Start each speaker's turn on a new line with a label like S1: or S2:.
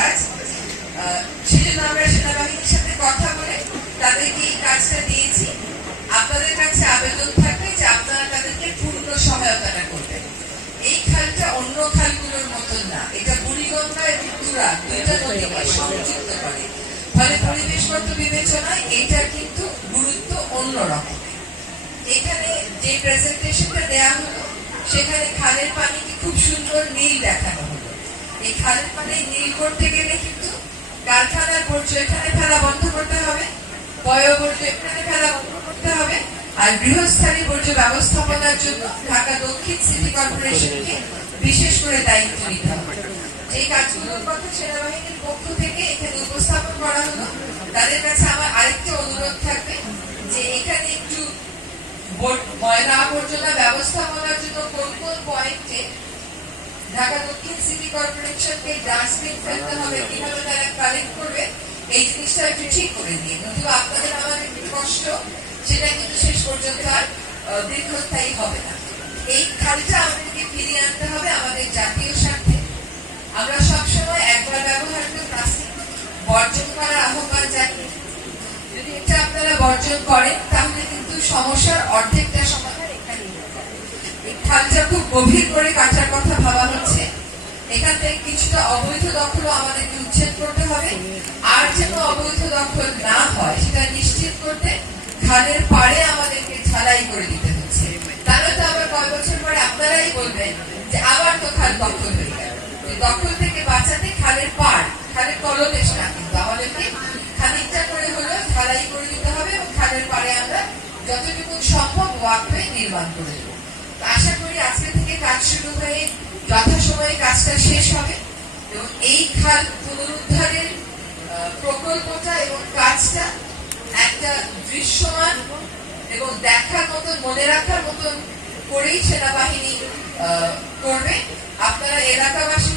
S1: কাজ সেজন্য আমরা সেনাবাহিনীর সাথে কথা বলে তাদেরকে এই কাজটা দিয়েছি আপনাদের কাছে আবেদন থাকবে যে আপনারা তাদেরকে পূর্ণ সহায়তাটা করবেন এই খালটা অন্য খালগুলোর মতন না এটা বুড়িগঙ্গা এবং তুরা দুইটা নদীকে সংযুক্ত করে ফলে পরিবেশগত বিবেচনায় এটা কিন্তু গুরুত্ব অন্যরকম এখানে যে প্রেজেন্টেশনটা দেওয়া হলো, সেখানে খালের পানিকে খুব সুন্দর নীল দেখানো এই খালের পানি নীল করতে গেলে কিন্তু কারখানার বর্জ্য এখানে ফেলা বন্ধ করতে হবে বয়বর্জ্য এখানে ফেলা বন্ধ করতে হবে, আর গৃহস্থালী বর্জ্য ব্যবস্থাপনার জন্য ঢাকা দক্ষিণ সিটি কর্পোরেশনকে বিশেষ করে দায়িত্ব নিতে হবে। এই কাজগুলোর কথা সেনাবাহিনীর পক্ষ থেকে এখানে উপস্থাপন করা হলো, তাদের কাছে আমার আরেকটা অনুরোধ থাকবে যে এখানে একটু ময়লা আবর্জনা ব্যবস্থাপনার জন্য কোন কোন পয়েন্টে ঢাকা দক্ষিণ সিটি কর্পোরেশনকে ডাস্টবিন ফেলতে হবে কীভাবে তারা কালেক্ট করবে, এই জিনিসটা একটু ঠিক করে দিয়ে নতুবা আপনাদের আমাদের একটু কষ্ট, সেটা কিন্তু শেষ পর্যন্ত আর দীর্ঘস্থায়ী হবে না। এই খালটা আমাদেরকে ফিরিয়ে আনতে হবে আমাদের জাতীয় স্বার্থে। আমরা সবসময় একবার ব্যবহারিত প্লাস্টিক বর্জন করার আহ্বান জানি যদি এটা আপনারা বর্জন করেন, তাহলে কিন্তু সমস্যার অর্ধেকটা সমাধান এখানেই হয়ে যাবে। এই খালটা খুব গভীর করে কাটার কথা ভাবা হচ্ছে। এখান থেকে কিছুটা অবৈধ দখল আমাদেরকে উচ্ছেদ করতে হবে। আর যেন অবৈধ দখল না হয়, সেটা নিশ্চিত করতে খালের পাড়ে আমাদেরকে ঢালাই করে দিতে হচ্ছে। তাহলে তো আবার কয় বছর পরে আপনারাই বলবেন যে আবার তো খাল দখল হয়ে গেল। দখল থেকে বাঁচাতে খালের পাড়, খালের তলদেশ না কিন্তু আমাদেরকে খানিকটা করে হলেও ঢালাই করে দিতে হবে এবং খালের পাড়ে আমরা যতটুকু সম্ভব ওয়াকওয়ে নির্মাণ করে দেবো। আশা করি আজকে অনুযায়ী যথাসময়ে কাজটা শেষ হবে এবং এই খাল পুনরুদ্ধারের প্রকল্পটা এবং কাজটা একটা দৃশ্যমান এবং দেখার মতন, মনে রাখার মতন করেই সেনাবাহিনী করবে। আপনারা এলাকাবাসী